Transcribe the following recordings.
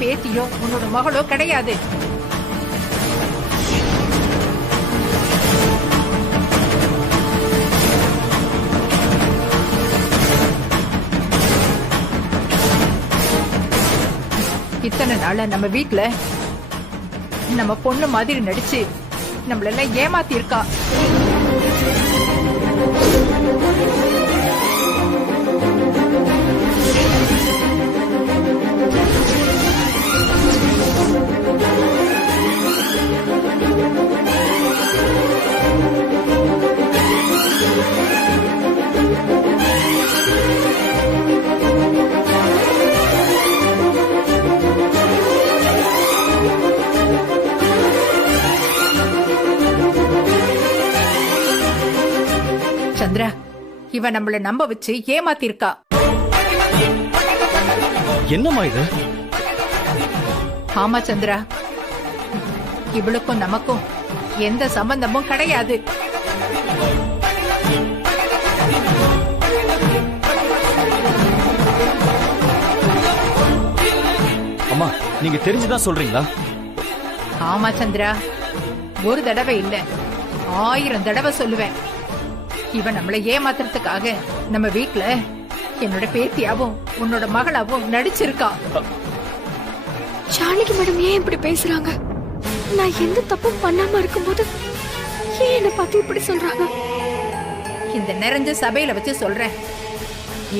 பேத்தியோ உன்னோட மகளோ கிடையாது. இத்தனை நாள நம்ம வீட்டுல நம்ம பொண்ணு மாதிரி நடிச்சு நம்மளெல்லாம் ஏமாத்தி இருக்கா. சந்திரா, இவ நம்மள நம்ப வச்சு ஏமாத்திருக்கா. என்னம்மா இது? ஆமா சந்திரா, இவளுக்கும் நமக்கும் எந்த சம்பந்தமும் கிடையாது. அம்மா, நீங்க தெரிஞ்சுதான் சொல்றீங்களா? ஆமா சந்திரா, ஒரு தடவை இல்ல 1000 தடவை சொல்லுவேன். இவன் நம்மள ஏமாத்துறதுக்காக நம்ம வீட்டுல என்னோட பேத்தியாவும் உன்னோட மகளாவும் நடிச்சிருக்கா. ஜானகி மேடம் ஏன் இப்படி பேசுறாங்க? நான் எந்த தப்பும் பண்ணாம இருக்கும்போது ஏன் என்ன பத்தி இப்படி சொல்றாங்க? இந்த நிறைஞ்ச சபையில வச்சு சொல்றேன்,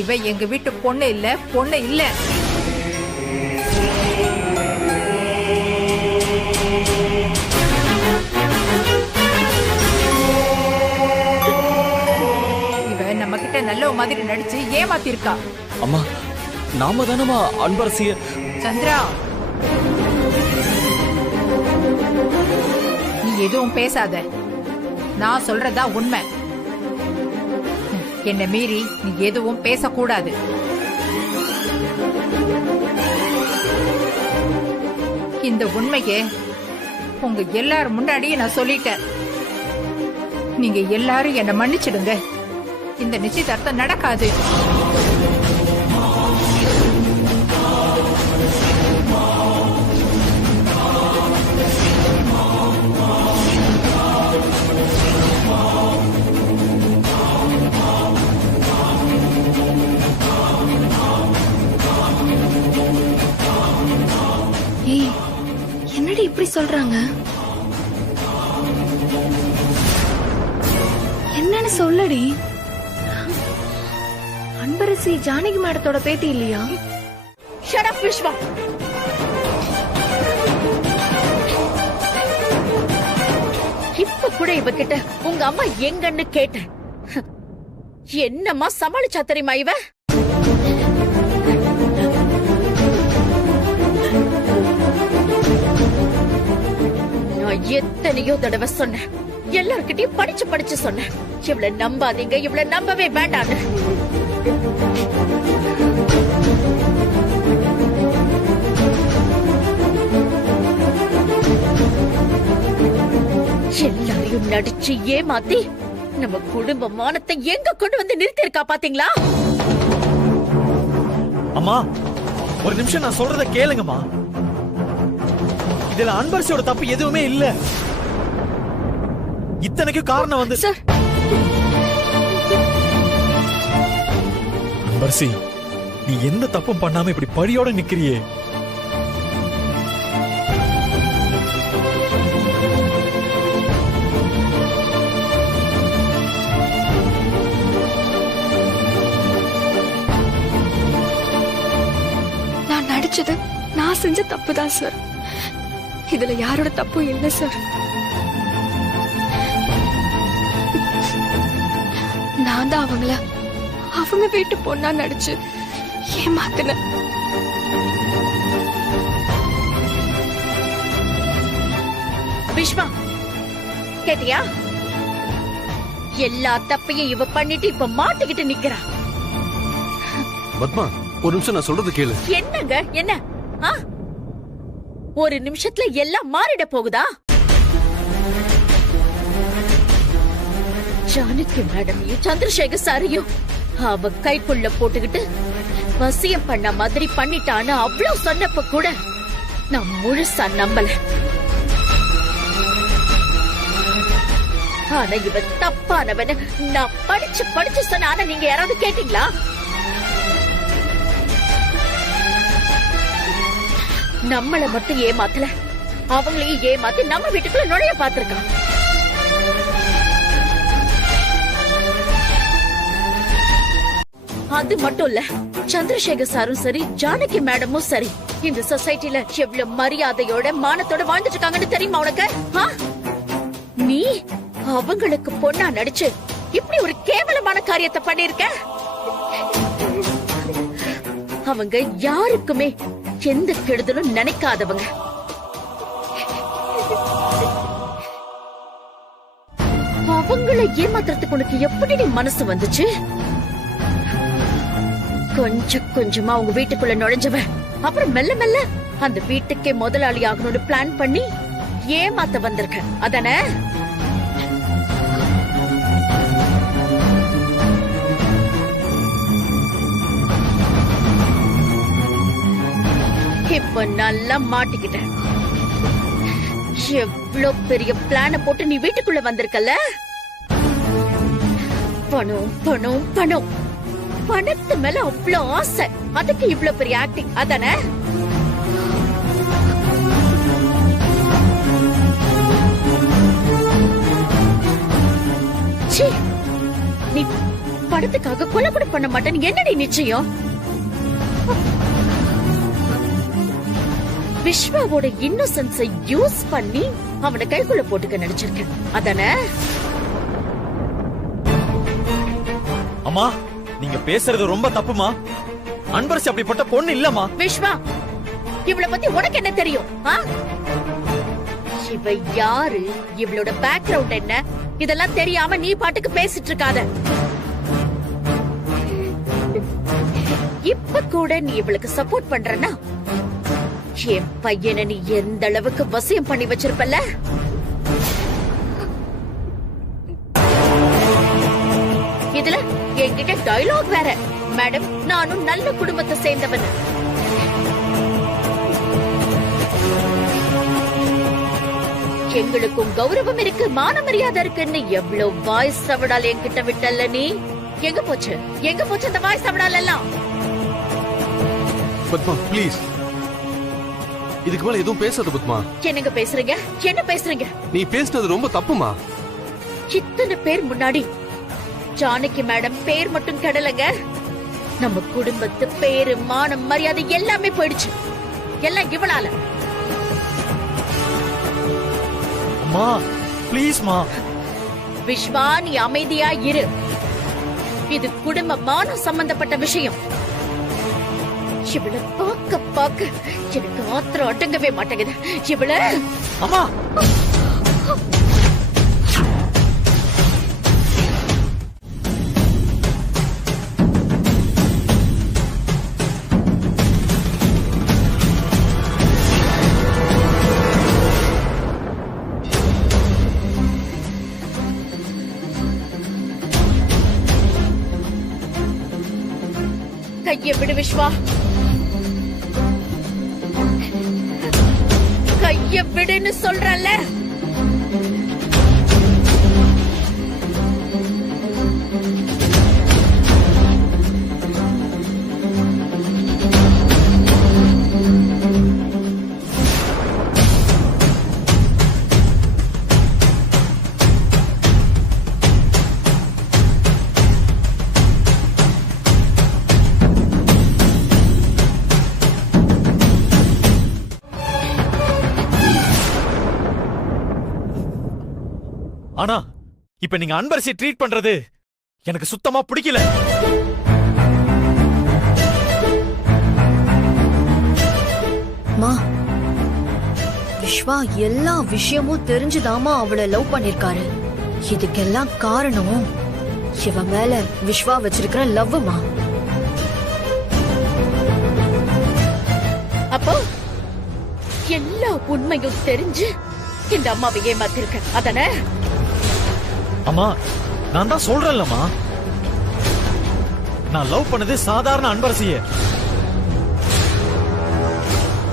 இவ எங்க வீட்டு பொண்ணு இல்ல, பொண்ணு இல்ல. நம்ம கிட்ட நல்ல மாதிரி நடிச்சு ஏமாத்திருக்கா. அம்மா, நாம தானமா அன்பரசிய. சந்திரா, நீ எதுவும் பேசாத. நான் சொல்றதா உண்மை. என்ன மீறி நீ எதுவும் பேசக்கூடாது. இந்த உண்மையே உங்க எல்லாரும் முன்னாடியே நான் சொல்லிட்டேன். நீங்க எல்லாரும் என்ன மன்னிச்சிடுங்க. இந்த நிச்சயதார்த்தம் நடக்காது. ஏய், என்னடி இப்படி சொல்றாங்க? என்னன்னு சொல்லடி. அன்பரசி ஜானகி மேடத்தோட பேத்தி இல்லையா? Shut up Vishwa. இப்ப கூட இவகிட்ட உங்க அம்மா எங்கன்னு கேட்டேன். என்னம்மா சமாளிச்சா தெரியுமா இவ? நான் எத்தனையோ தடவை சொன்னேன், எல்லார்கிட்டயும் படிச்சு சொன்னேன், இவள நம்பாதீங்க, இவள நம்பவே வேண்டான்னு. எல்லாரையும் நடிச்சு ஏமாத்தி நம்ம குடும்ப மானத்தை எங்க கொண்டு வந்து நிறுத்தி இருக்கா பாத்தீங்களா? அம்மா, ஒரு நிமிஷம் நான் சொல்றத கேளுங்கம்மா. இதுல அன்பரசியோட தப்பு எதுவுமே இல்ல. இத்தனைக்கு காரணம் வந்து சார், அன்பரசி, நீ எந்த தப்பும் பண்ணாம இப்படி பழியோட நிக்கிறியே. நான் நடிச்சது நான் செஞ்ச தப்புதான் சார். இதுல யாரோட தப்பும் இல்லை சார். நான் தான் அவங்கள அவங்க வீட்டு பொண்ணா நடிச்சு ஏமாத்தினேன். விஷ்வா, கேட்டியா? எல்லா தப்பையும் இவ பண்ணிட்டு இப்ப மாட்டிக்கிட்டு நிக்கிறா. பத்மா, ஒரு நிமிஷம் நான் சொல்றது கேளு. என்னங்க என்ன? ஒரு நிமிஷத்துல எல்லாம் மாறிட போகுதா? ஜானகி மேடமையும் சந்திரசேகர் சாரையும் அவ கைக்குள்ள போட்டுக்கிட்டு வசியம் பண்ண மாதிரி பண்ணிட்டான்னு அவ்வளவு சொன்னப்ப கூட நான் முழுசா நம்பல. ஆனா இவன் தப்பானவன் நான் படிச்சு படிச்சு சொன்ன. ஆனா நீங்க யாராவது கேட்டீங்களா? நம்மள மட்டும் ஏமாத்தல, அவங்களையும் ஏமாத்தி நம்ம வீட்டுக்குள்ள நுழைய பாத்திருக்கான். அது மட்டும் இல்ல, சந்திரசேகர் சாரும் சரி, ஜானகி மேடமும் சரி, இந்த சொசைட்டில எவ்வளவு மரியாதையோட மானத்தோட வாழ்ந்துட்டு இருக்காங்கன்னு தெரியுமா உனக்கு? நீ அவங்களுக்கு பொண்ணா நடிச்சு இப்படி ஒரு கேவலமான காரியத்தை பண்ணிருக்க. அவங்க யாருக்குமே எந்த கெடுதலும் நினைக்காதவங்க. அவங்கள ஏமாத்துறதுக்கு உனக்கு எப்படி மனசு வந்துச்சு? கொஞ்சம் கொஞ்சமா அவங்க வீட்டுக்குள்ள நுழைஞ்சவ, அப்புறம் மெல்ல மெல்ல அந்த வீட்டுக்கே முதலாளி ஆகணும்னு பிளான் பண்ணி ஏமாத்த வந்திருக்க, அதானே? இப்ப நல்லா மாட்டிக்கிட்டேன். எவ்வளவு பெரிய பிளான போட்டு நீ வீட்டுக்குள்ள வந்திருக்கல. பணம் பணம் பணம், பணத்து மேல அவ்வளவு ஆசை, அதுக்கு இவ்வளவு பெரிய ஆக்டிங், அதானே? நீ பணத்துக்காக கொலை கூட பண்ண மாட்டேன்னு என்னடி நிச்சயம்? விஸ்வாவோட இன்னோசன்ஸை யூஸ் பண்ணி அவனை கைக்குள்ள போட்டுக்க நினைச்சிருக்கேன், அதானே? அம்மா, நீங்க பேசுறது ரொம்ப தப்புமா. அன்பரசி அப்படிப்பட்ட பொண்ணு இல்லம்மா. விஸ்வா, இவளை பத்தி உனக்கு என்ன தெரியும்? இவ யாரு, இவளோட பேக்ரவுண்ட் என்ன, இதெல்லாம் தெரியாம நீ பாட்டுக்கு பேசிட்டு இருக்காத. இப்ப கூட நீ இவளுக்கு சப்போர்ட் பண்றனா, என் பையனை நீ எந்த அளவுக்கு வசியம் பண்ணி வச்சிருப்பல்ல? இதுல என்கிட்ட டயலாக் வேற. மேடம், நானும் நல்ல குடும்பத்தை சேர்ந்தவன். எங்களுக்கும் கௌரவம் இருக்கு, மான மரியாதை இருக்குன்னு எவ்வளவு வாய்ஸ் சவடால் என்கிட்ட விட்டல்ல நீ? எங்க போச்சு எங்க போச்சு அந்த வாய்ஸ் சவடால் எல்லாம்? பத்மா ப்ளீஸ், இதுக்கு மேல எதுவும் பேசாத பத்மா. என்னங்க பேசுறீங்க? என்ன பேசுறீங்க? நீ பேசுனது ரொம்ப தப்புமா. இத்தனை பேர் முன்னாடி ஜானகி மேடம் பேர் மட்டும் கெடலங்க, நம்ம குடும்பத்து பேரு மானம் மரியாதை எல்லாமே போயிடுச்சு. எல்லாம் இவளால. அம்மா ப்ளீஸ்மா. விஸ்வா, நீ அமைதியா இரு. இது குடும்ப மானம் சம்பந்தப்பட்ட விஷயம். இவளை பார்க்க பார்க்க எனக்கு ஆத்திரம் அடங்கவே மாட்டேங்குது. இவளை அம்மா, கையை விடு விஸ்வா, கையை விடுன்னு சொல்றல. ஆனா இப்ப நீங்க அன்பரசி ட்ரீட் பண்றது எனக்கு சுத்தமா பிடிக்கல. மா, விஸ்வா எல்லா விஷயமும் தெரிஞ்சுதாமா அவளை லவ் பண்ணிருக்காரு. இதுக்கெல்லாம் காரணம் இவ மேல விஸ்வா வச்சிருக்கிற லவ்மா. அப்போ எல்லா உண்மையும் தெரிஞ்சு இந்த அம்மாவை ஏமாத்திருக்க, அதானே? அம்மா, நான் தான் சொல்றேன்லம்மா, நான் லவ் பண்ணது சாதாரண அன்பரசிய.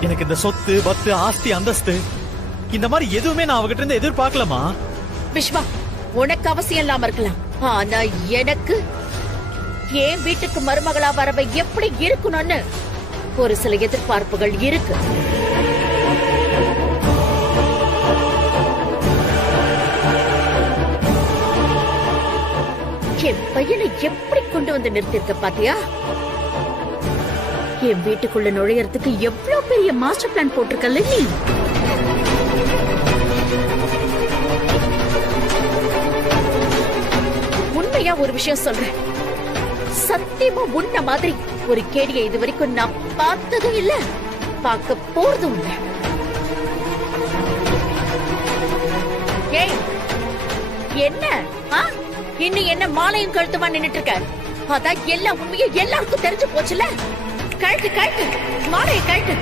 எனக்கு இந்த சொத்து பத்து ஆஸ்தி அந்தஸ்து இந்த மாதிரி எதுவுமே நான் அவகிட்ட இருந்து எதிர்பார்க்கலமா. விஸ்வா, உனக்கு அவசியம் இல்லாம இருக்கலாம், ஆனா எனக்கு என் வீட்டுக்கு மருமகளா வரவ எப்படி இருக்கணும்னு ஒரு சில எதிர்பார்ப்புகள் இருக்கு. என் பையனை எப்படி கொண்டு வந்து நிறுத்திருக்க பாத்தியா? என் வீட்டுக்குள்ள நுழையறதுக்கு எவ்வளவு பெரிய மாஸ்டர் பிளான் போட்டிருக்கல நீ. உண்மையா ஒரு விஷயம் சொல்றேன், சத்தியமா உன்ன மாதிரி ஒரு கேடியை இது வரைக்கும் நான் பார்த்ததும் இல்ல, பார்க்க போறதும் இல்ல. ஏய், என்ன இன்னும் என்ன மாலையும் கழுத்துமா நின்னுட்டு இருக்க? அதான் எல்லா உண்மையும் எல்லாருக்கும் தெரிஞ்சு போச்சுல. கழுத்து கழுத்து, மாலையை கழுத்து.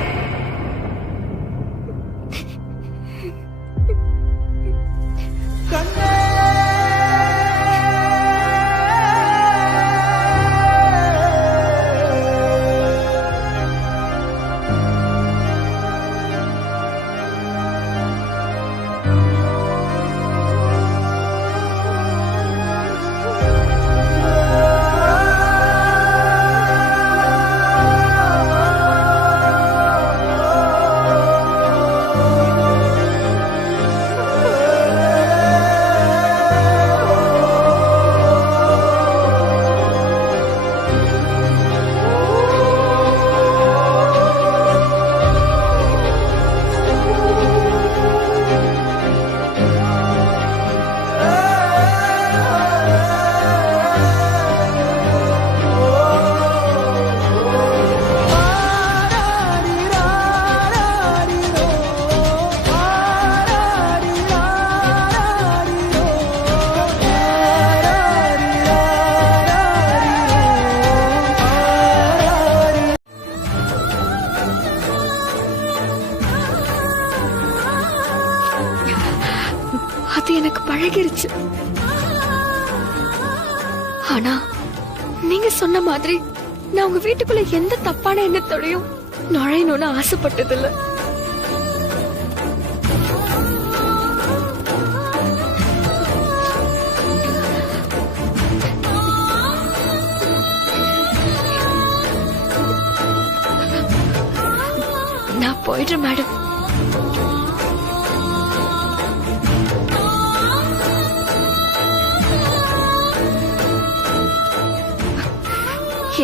அது எனக்கு பழகிருச்சு. ஆனா நீங்க சொன்ன மாதிரி நான் உங்க வீட்டுக்குள்ள எந்த தப்பான எண்ணத்தோடையும் நுழையணும்னு ஆசைப்பட்டதில்ல. நான் போயிடுறேன் மேடம்.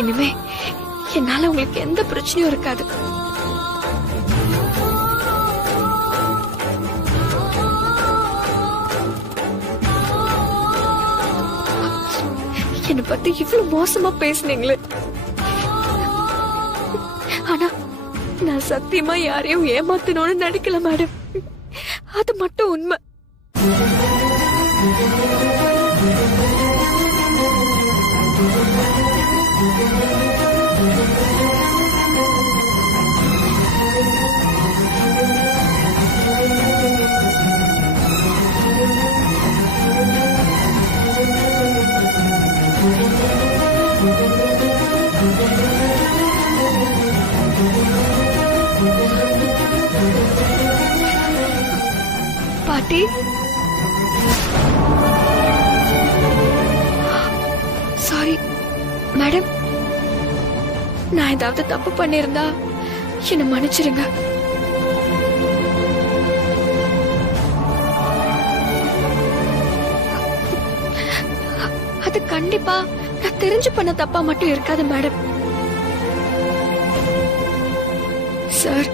இனிமே என்னால உங்களுக்கு எந்த பிரச்சனையும் இருக்காது. என்னை பத்தி இவ்வளவு மோசமா பேசுனீங்களே, ஆனா நான் சத்தியமா யாரையும் ஏமாத்தணும்னு நடிக்கல மேடம். அது மட்டும் உண்மை. பாட்டி, சாரி மேடம். நான் ஏதாவது தப்பு பண்ணிருந்தா என்ன மன்னிச்சிருங்க. அது கண்டிப்பா நான் தெரிஞ்சு பண்ண தப்பா மட்டும் இருக்காது மேடம். சார்,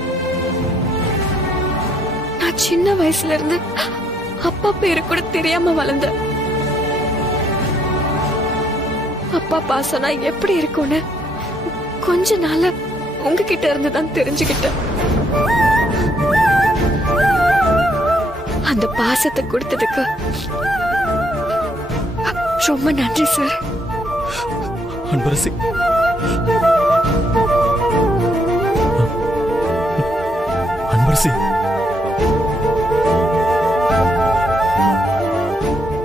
நான் சின்ன வயசுல இருந்து அப்பா பேரு கூட தெரியாம வளர்ந்த. அப்பா பாசனா எப்படி இருக்கும்னு கொஞ்ச நாள உங்ககிட்ட இருந்துதான் தெரிஞ்சுக்கிட்டேன். அந்த பாசத்தை கொடுத்ததுக்கு ரொம்ப நன்றி சார். அன்பரசி, அன்பரசி,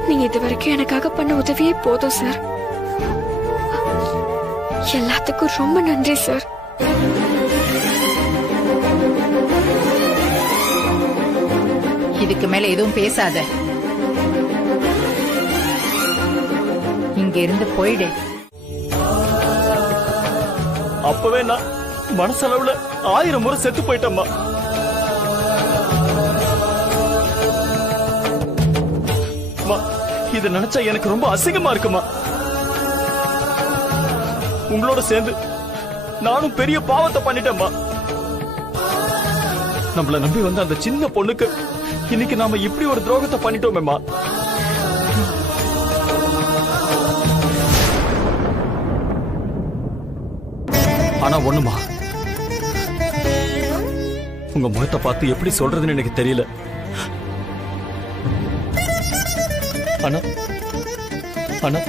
நீங்க இது வரைக்கும் எனக்காக பண்ண உதவியே போதும் சார். எல்லாத்துக்கும் ரொம்ப நன்றி சார். இதுக்கு மேல எதுவும் பேசாத. இங்க இருந்து போயிடு. அப்பவே நான் மனசளவுல 1000 முறை செத்து போயிட்டம்மா. அம்மா, இத நினைச்சா எனக்கு ரொம்ப அசிங்கமா இருக்குமா. உங்களோட சேர்ந்து நானும் பெரிய பாவத்தை பண்ணிட்டேம்மா. நம்மள நம்பி வந்த அந்த சின்ன பொண்ணுக்கு இன்னைக்கு நாம இப்படி ஒரு துரோகத்தை பண்ணிட்டோமேம்மா. ஆனா ஒண்ணுமா, உங்க முகத்தை பார்த்து எப்படி சொல்றதுன்னு எனக்கு தெரியல. ஆனா ஆனா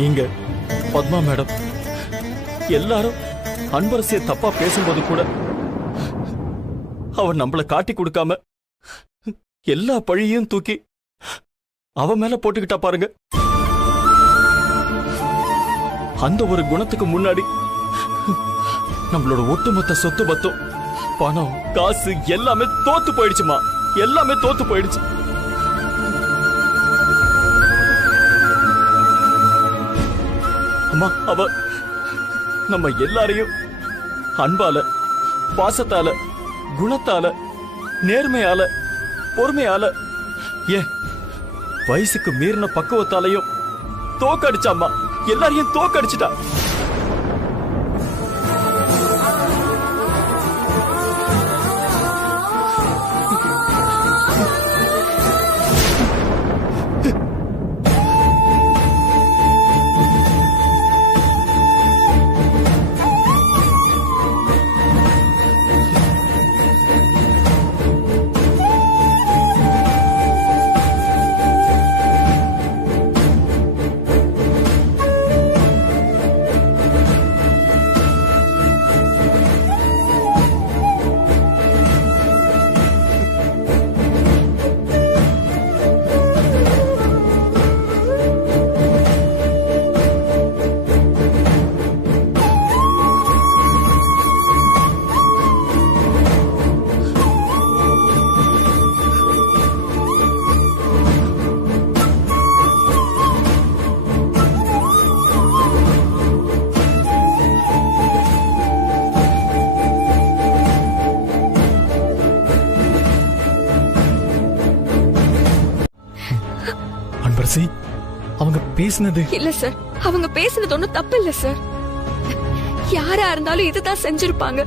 நீங்க, பத்மா மேடம், எல்லாரும் அன்பரசிய தப்பா பேசும்போது கூட அவன் நம்மள காட்டி கொடுக்காம எல்லா பழியையும் தூக்கி அவ மேல போட்டுக்கிட்டா பாருங்க. அந்த ஒரு குணத்துக்கு முன்னாடி நம்மளோட ஒட்டுமொத்த சொத்து பத்தும், பணம், காசு எல்லாமே தோத்து போயிடுச்சுமா. எல்லாமே தோத்து போயிடுச்சு. அம்மா, அவ நம்ம எல்லாரையும் அன்பால, பாசத்தால, குணத்தால, நேர்மையால, பொறுமையால, ஏன் வயசுக்கு மீறின பக்குவத்தாலையும் தோக்கடிச்சாம்மா. எல்லாரையும் தோக்கடிச்சிட்டா. அன்பரசி, அவங்க பேசினது இல்ல சார், அவங்க பேசினது ஒண்ணும் தப்பு இல்ல சார். யாரா இருந்தாலும் இதுதான் செஞ்சிருப்பாங்க.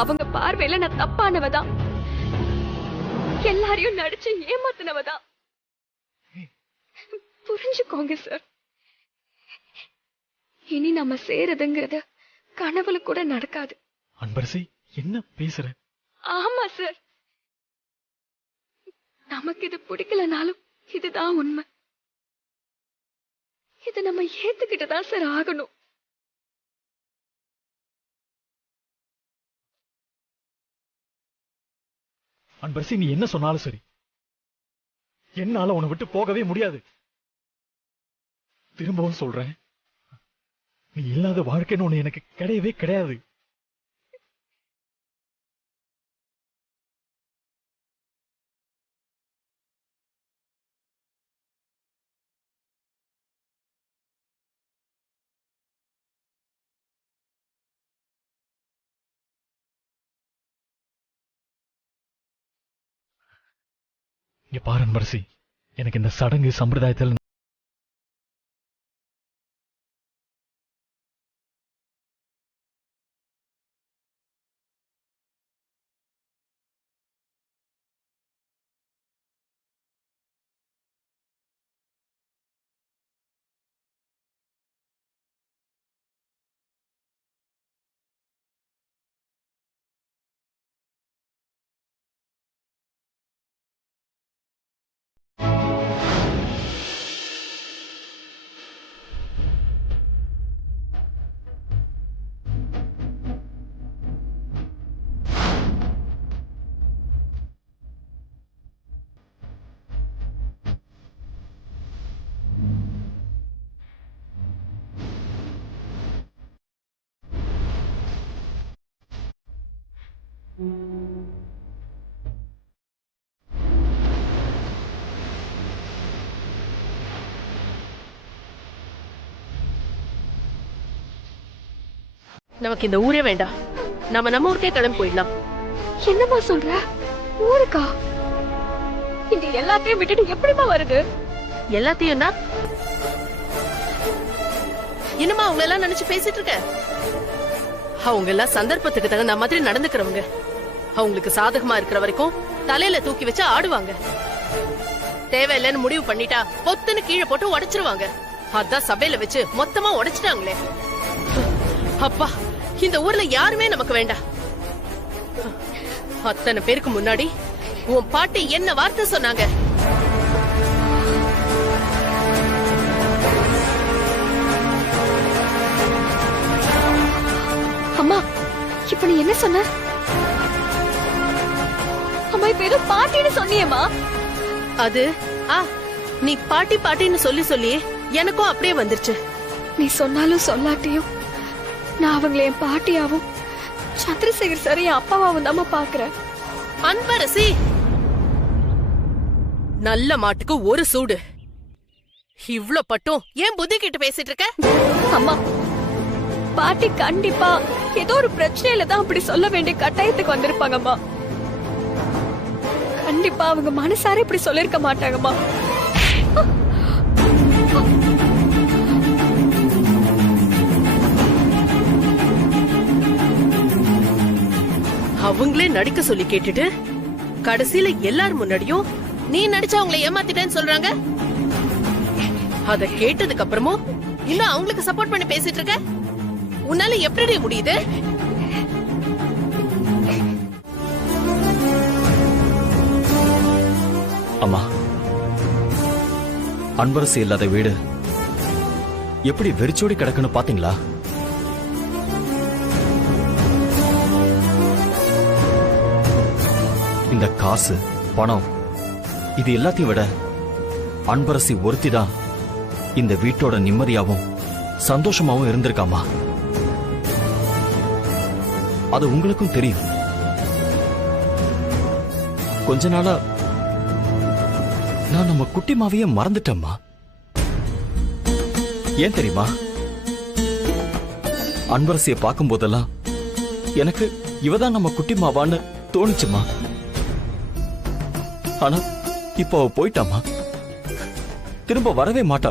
அவங்க பார்வையில நான் தப்பானவதான், எல்லாரையும் நடிச்சு ஏமாத்தினவதான். புரிஞ்சுக்கோங்க சார். இனி நம்ம சேருதுங்கிறது கனவுல கூட நடக்காது. அன்பரசி, என்ன பேசுற? ஆமா சார், நமக்கு இது பிடிக்கலனாலும் இதுதான் உண்மை. இதை நம்ம ஏத்துக்கிட்டு தான் சார் ஆகணும். அன்பரசி, நீ என்ன சொன்னாலும் சரி, என்னால உன்னை விட்டு போகவே முடியாது. திரும்பவும் சொல்றேன், நீ இல்லாத வாழ்க்கைன்னு ஒண்ணு எனக்கு கிடையவே கிடையாது. இங்க பாரு அன்பரசி, எனக்கு இந்த சடங்கு சம்பிரதாயத்தில் நமக்கு இந்த ஊரே வேண்டாம். நம்ம ஊருக்கே கிளம்பி போயிடலாம். என்னம்மா சொல்ற? ஊருக்கா? இந்த எல்லாத்தையும் விட்டுட்டு எப்படிமா வருது? எல்லாத்தையும் தான். என்னமா அவங்க எல்லாம் நினைச்சு பேசிட்டு இருக்க? அவங்க எல்லாம் சந்தர்ப்பத்துக்கு தகுந்த மாதிரி நடந்துக்கிறவங்க. அவங்களுக்கு சாதகமா இருக்கிற வரைக்கும் தலையில தூக்கி வச்சு ஆடுவாங்க. தேவையில்லைன்னு முடிவு பண்ணிட்டா பொத்துன்னு கீழே போட்டு உடைச்சிருவாங்க. அதான் சபையில வச்சு மொத்தமா உடைச்சிட்டாங்களே. அப்பா, இந்த ஊர்ல யாருமே நமக்கு வேண்டாம். அத்தனை பேருக்கு முன்னாடி உன் பாட்டி என்ன வார்த்தை சொன்னாங்க? அம்மா, இப்ப நீ என்ன சொன்ன? அம்மா, இப்ப ஏதோ பாட்டின்னு சொன்னியேம்மா. அது நீ பாட்டி பாட்டின்னு சொல்லி எனக்கும் அப்படியே வந்துருச்சு. நீ சொன்னாலும் சொல்லாட்டியும் நான் அவங்களை என் பாட்டியாவும் சந்திரசேகர் சார் என் அப்பாவாவும் தான் பாக்குறேன். அன்பரசி, நல்ல மாட்டுக்கு ஒரு சூடு. இவ்ளோ பட்டும் ஏன் புத்தி கிட்ட பேசிட்டு இருக்க? அம்மா, பாட்டி கண்டிப்பா ஏதோ ஒரு பிரச்சனையில தான் அப்படி சொல்ல வேண்டிய கட்டாயத்துக்கு வந்திருப்பாங்கம்மா. கண்டிப்பா அவங்க மனசார இப்படி சொல்லிருக்க மாட்டாங்கம்மா. அவங்களே நடிக்க சொல்லி கேட்டுட்டு கடைசியில எல்லாரும் முன்னாடியும் நீ நடிச்சு அவங்களை ஏமாத்திட்டேன்னு சொல்றாங்க. அத கேட்டதுக்கு அப்புறமும் இன்னும் அவங்களுக்கு சப்போர்ட் பண்ணி பேசிட்டு இருக்க. உன்னால எப்படி முடியுது? அம்மா, அன்பரசு இல்லாத வீடு எப்படி வெறிச்சோடி கிடக்குன்னு பாத்தீங்களா? இந்த காசு, பணம், இது எல்லாத்தையும் விட அன்பரசி ஒருத்தி தான் இந்த வீட்டோட நிம்மதியாவும் சந்தோஷமாவும் இருந்திருக்காமா. அது உங்களுக்கும் தெரியும். கொஞ்ச நாளா நான் நம்ம குட்டிமாவையே மறந்துட்டேம்மா. ஏன் தெரியுமா? அன்பரசியை பார்க்கும் போதெல்லாம் எனக்கு இவதான் நம்ம குட்டிமாவான்னு தோணுச்சுமா. ஆனா இப்போ அவ போயிட்டாமா. திரும்ப வரவே மாட்டா.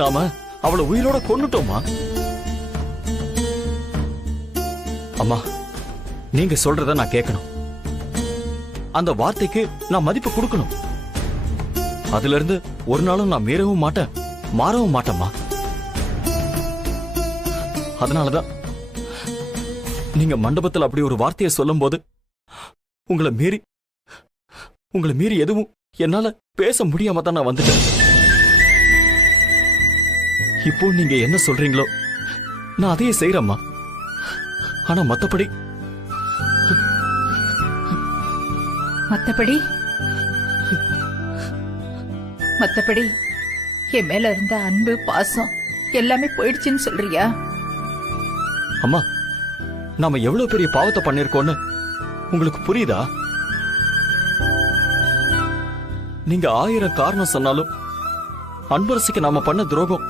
நாம அவளை உயிரோட கொன்னுட்டோமா. அம்மா, நீங்க சொல்றத நான் கேட்கணும். அந்த வார்த்தைக்கு நான் மதிப்பு கொடுக்கணும். அதுல இருந்து ஒரு நாளும் நான் மீறவும் மாட்டேன், மாறவும் மாட்டேம்மா. அதனாலதான் நீங்க மண்டபத்தில் அப்படி ஒரு வார்த்தையை சொல்லும் போது உங்களை மீறி எதுவும் என்னால பேச முடியாம தான் நான் வந்துட்டேன். இப்போ நீங்க என்ன சொல்றீங்களோ நான் அதையே செய்யறேம்மா. ஆனா மத்தபடி என் மேல இருந்த அன்பு, பாசம் எல்லாமே போயிடுச்சுன்னு சொல்றியா? அம்மா, நாம எவ்வளவு பெரிய பாவத்தை பண்ணிருக்கோன்னு உங்களுக்கு புரியுதா? நீங்க 1000 காரணம் சொன்னாலும் அன்பரசிக்கு நாம பண்ண துரோகம்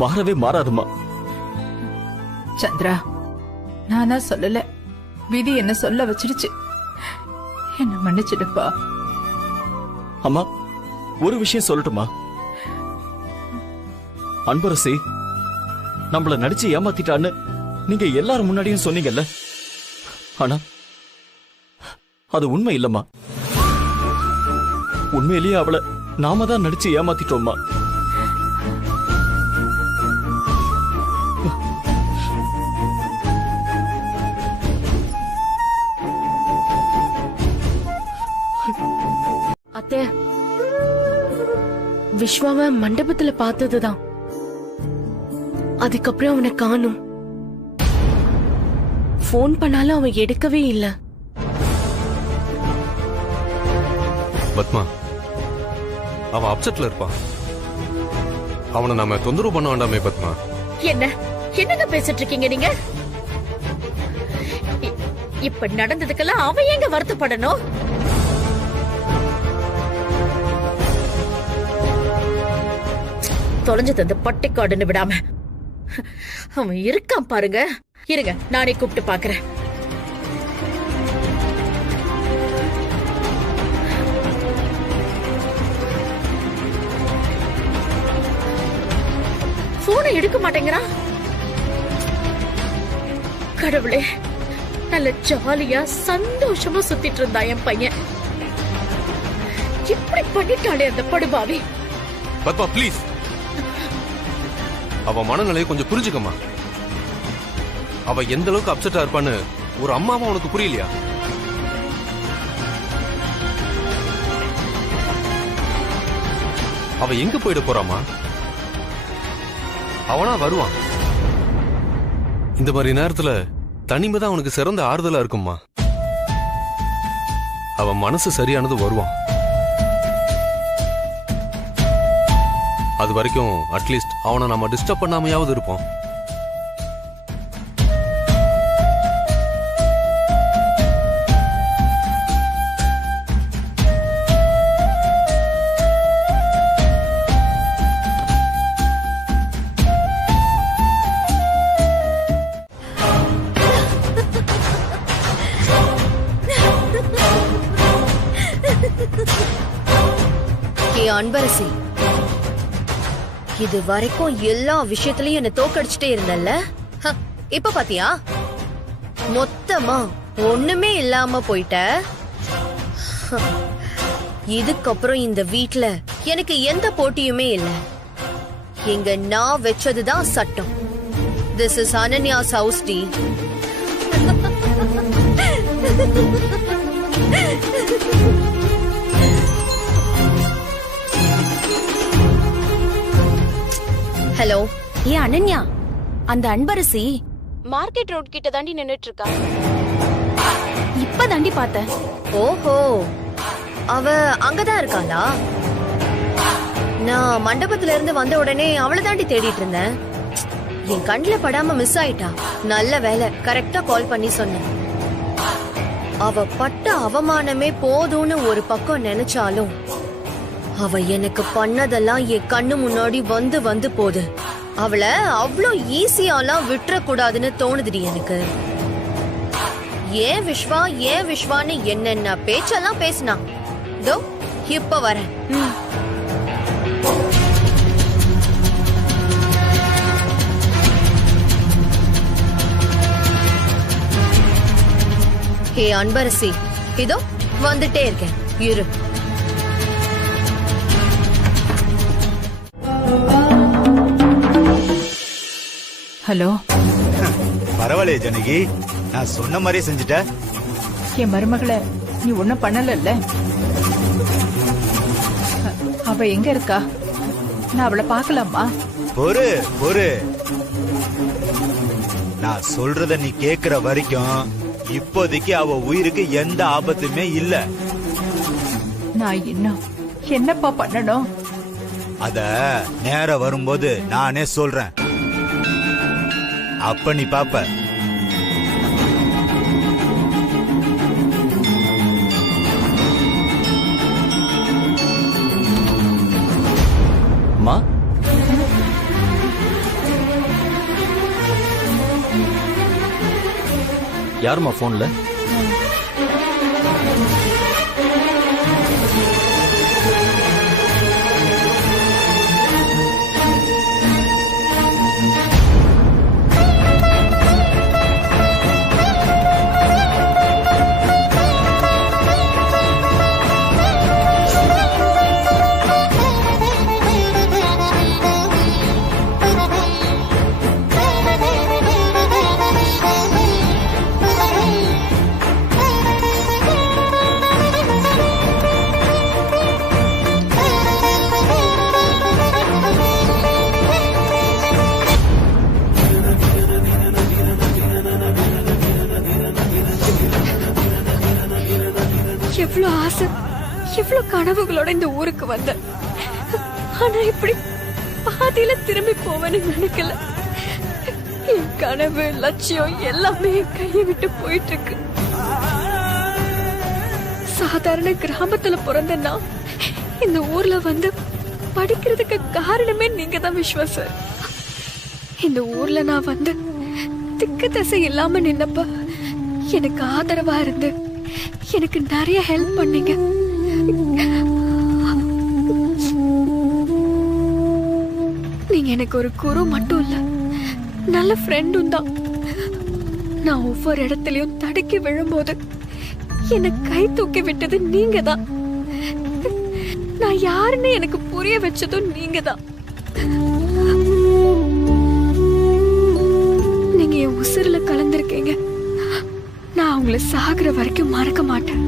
மாறவே மாறாதுமா. சந்திரா, நானா சொல்லல, விதி என்ன சொல்ல வச்சிருச்சு. என்ன மன்னிச்சிடுப்பா. அம்மா, ஒரு விஷயம் சொல்லட்டுமா? அன்பரசி நம்மள நடிச்சு ஏமாத்திட்டான்னு நீங்க எல்லாரும் முன்னாடியும் சொன்னீங்கல்ல. ஆனா அது உண்மை இல்லம்மா. உண்மையிலேயே அவளை நாம தான் நடிச்சு ஏமாத்திட்டோம்மா. அத்தை, விஸ்வாவை மண்டபத்துல பார்த்ததுதான். அதுக்கப்புறம் அவனை காணும். போன் பண்ணாலும் அவன் எடுக்கவே இல்ல. பத்மா, அவன் அப்செட்ல இருப்பான். அவனை நாம தொந்தரவு பண்ண வேண்டாமே பத்மா. என்னங்க பேசிட்டு இருக்கீங்க நீங்க? இப்ப நடந்ததுக்கெல்லாம் அவ எங்க வருத்தப்படணும்? தொலைஞ்சது அந்த பட்டிக்காடுன்னு விடாம அவன் இருக்கான் பாருங்க. இருங்க, நானே கூப்பிட்டு பாக்குறேன். போனை எடுக்க மாட்டேங்கிறான். கடவுளே, நல்ல ஜாலியா சந்தோஷமா சுத்திட்டு இருந்தா என் பையன். இப்படி பண்ணிட்டாளே அந்த படுபாவி. பத்மா ப்ளீஸ், அவ மனநிலையை கொஞ்சம் புரிஞ்சுக்கம்மா. அவ எந்த அளவுக்கு அப்செட்டா இருப்பான்னு ஒரு அம்மாவா உனக்கு புரியலையா? அவ எங்க போயிட போறாமா? அவனா வருவான். இந்த மாதிரி நேரத்துல தனிமைதான் அவனுக்கு சிறந்த ஆறுதலா இருக்கும்மா. அவன் மனசு சரியானது வருவான். அது வரைக்கும் அட்லீஸ்ட் அவனை நாம டிஸ்டர்ப் பண்ணாமையாவது இருப்போம். அன்பரசி, இது வரைக்கும் எல்லா விஷயத்திலயும் என்ன தோக்கடிச்சுட்டே இருந்தல்ல, இப்ப பாத்தியா மொத்தமா ஒண்ணுமே இல்லாம போயிட்ட. இதுக்கப்புறம் இந்த வீட்ல எனக்கு எந்த போட்டியுமே இல்ல. எங்க நான் வச்சதுதான் சட்டம். திஸ் இஸ் அனன்யாஸ் ஹவுஸ் டி. ஹலோ. ஏ அனன்யா, அந்த அன்பரசி மார்க்கெட் ரோட் கிட்ட தாண்டி நின்னுட்டு இருக்கா. இப்ப தாண்டி பார்த்தேன். ஓஹோ, அவ அங்கதான் இருக்காளா? நான் மண்டபத்துல இருந்து வந்த உடனே அவளை தாண்டி தேடிட்டு இருந்தேன். என் கண்ணுல படாம மிஸ் ஆயிட்டா. நல்ல வேலை, கரெக்டா கால் பண்ணி சொன்னேன். அவ பட்ட அவமானமே போதும்னு ஒரு பக்கம் நினைச்சாலும் அவ எனக்கு பண்ணதெல்லாம் என் கண்ணு முன்னாடி வந்து வந்து போகுது. அவளை அவ்வளோ ஈஸியாலாம் விட்டுற கூடாதுன்னு தோணுதுடி எனக்கு. ஏன் விஸ்வா ஏன் விஸ்வான்னு என்னென்ன பேச்செல்லாம் பேசினா. இதோ இப்ப வரேன். ஹே அன்பரசி, இதோ வந்துட்டே இருக்கேன், இரு. ஹலோ. பரவாயில்லையே ஜனகி, நான் சொன்ன மாதிரியே செஞ்சுட்ட. என் மருமகளை நீ ஒண்ணும் பண்ணல. அவ எங்க இருக்கா? நான் அவளை பாக்கலாமா? பொறு பொறு, நான் சொல்றத நீ கேக்குற வரைக்கும் இப்போதைக்கு அவ உயிருக்கு எந்த ஆபத்துமே இல்ல. நான் இன்னும் என்னப்பா பண்ணணும்? அத நேரம் வரும்போது நானே சொல்றேன், அப்ப நீ பாப்ப. மா, யாருமா போன்ல? எவ்வளவு ஆசை, எவ்வளவு கனவுகளோட இந்த ஊருக்கு வந்த. ஆனா இப்படி பாதியில திரும்பி போவேன்னு நினைக்கல. என் கனவு லட்சியம் எல்லாமே கையை விட்டு போயிட்டு இருக்கு. சாதாரண கிராமத்துல பிறந்தேன்னா இந்த ஊர்ல வந்து படிக்கிறதுக்கு காரணமே நீங்க தான் விஸ்வா சார். இந்த ஊர்ல நான் வந்து திக்கு தசை இல்லாம நின்னப்ப எனக்கு ஆதரவா இருந்து எனக்கு நிறைய ஹெல்ப் பண்ணீங்க. நீங்க எனக்கு ஒரு குரு மட்டும் இல்ல, நல்ல ஃப்ரெண்டும் தான். நான் ஒவ்வொரு இடத்துலயும் தடுக்கி விழும்போது என்னை கை தூக்கி விட்டது நீங்க தான். நான் யாருன்னு எனக்கு புரிய வச்சதும் நீங்க தான். நீங்க என் உசுருல கலந்திருக்கீங்க. நான் உங்களை சாகுற வரைக்கும் மறக்க மாட்டேன்.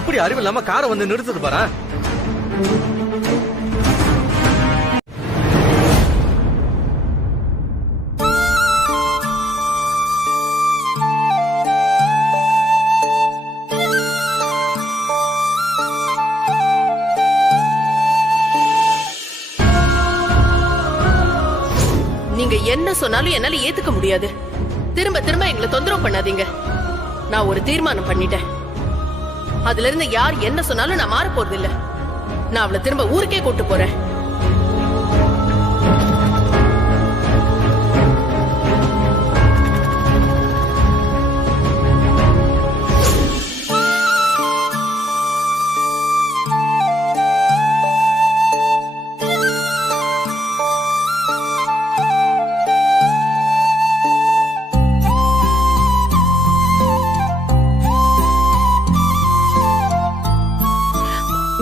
எப்படி அறிவு இல்லாம காரை வந்து நிறுத்துது பாரு. நீங்க என்ன சொன்னாலும் என்னால ஏத்துக்க முடியாது. திரும்ப திரும்ப எங்களை தொந்தரவு பண்ணாதீங்க. நான் ஒரு தீர்மானம் பண்ணிட்டேன். அதுல இருந்து யார் என்ன சொன்னாலும் நான் மாற போறது இல்ல. நான் அவளை திரும்ப ஊருக்கே கூட்டு போறேன்.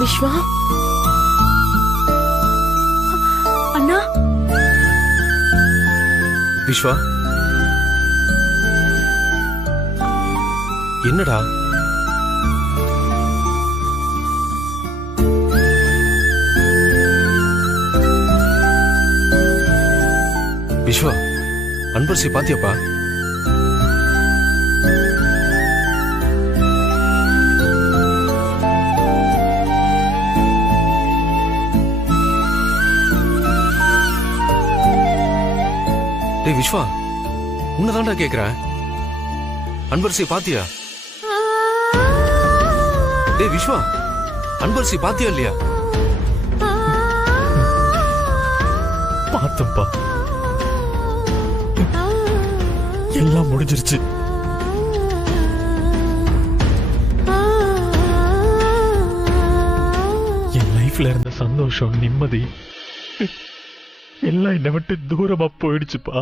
விஸ்வா, அண்ணா. விஸ்வா, என்னடா? விஸ்வா, அன்பரசி பாத்தியாப்பா? டேய் விஸ்வா, உன்னதான்டா கேக்குறேன். அன்பரசி பாத்தியா? டேய் விஸ்வா, அன்பரசி பாத்தியா இல்லையா? பார்த்தப்பா, எல்லாம் முடிஞ்சிருச்சு. என் லைஃப்ல இருந்த சந்தோஷம், நிம்மதி எல்லாம் என்னை விட்டு தூரமா போயிடுச்சுப்பா.